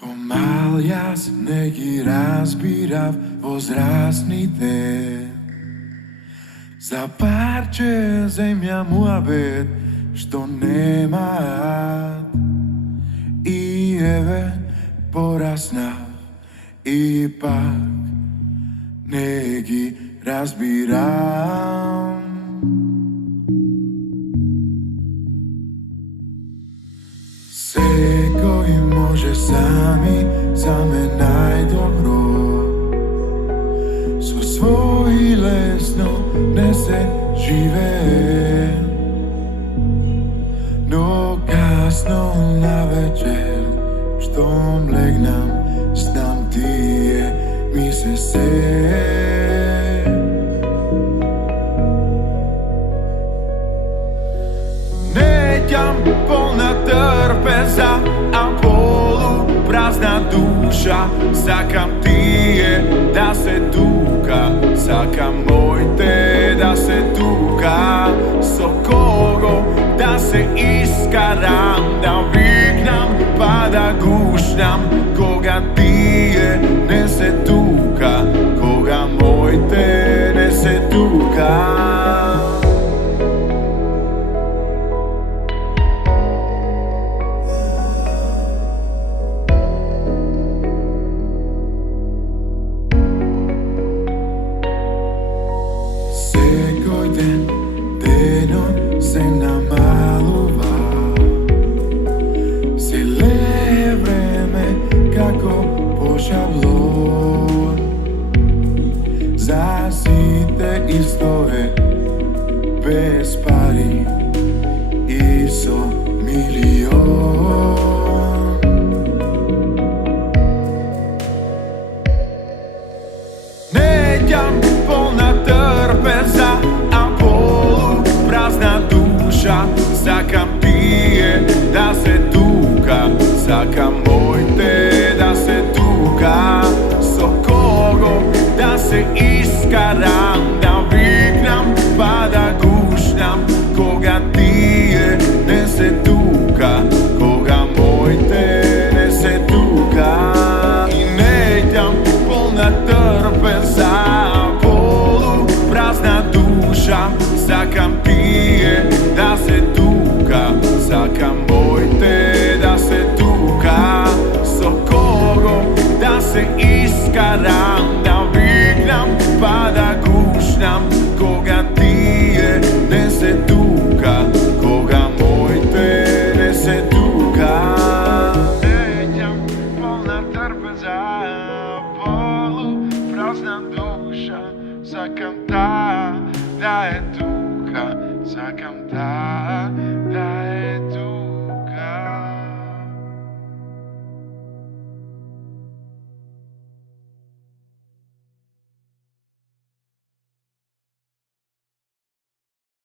Comal jasnej разбирав возрастните. За парче земја муабет што немаат. И еве пораснав и пак не ги разбирам. Секој може сами за ме најдобро. Со свој лесно не се живее. Но касно навечер, штом легнам, знам тие ми се Неќам полна трпеза, а полупразна душа. Сакам тие да се тука, сакам моите да се тука. Со кого да се искарам, да викнам па да гушнам, кога тие не се тука, кога моите не се тука. Секој ден денот се намалува, се лее време како по шаблон. За сите исто е, без пари и со милион. Неќам полна трпеза, а полупразна душа. Сакам тие да се тука, сакам моите да се тука. Со кого да се искарам, да викнам па да гушнам, кога тие не се тука, кога моите не се тука. И неќам полна трпеза, полупразна душа. Сакам тие да се тука, сакам моите да се тука. Со кого да се искарам, да викнам па да гушнам, кога тие не се тука, кога моите не се тука. Неќам полна трпеза, полупразна душа. Сакам да е тука, сакам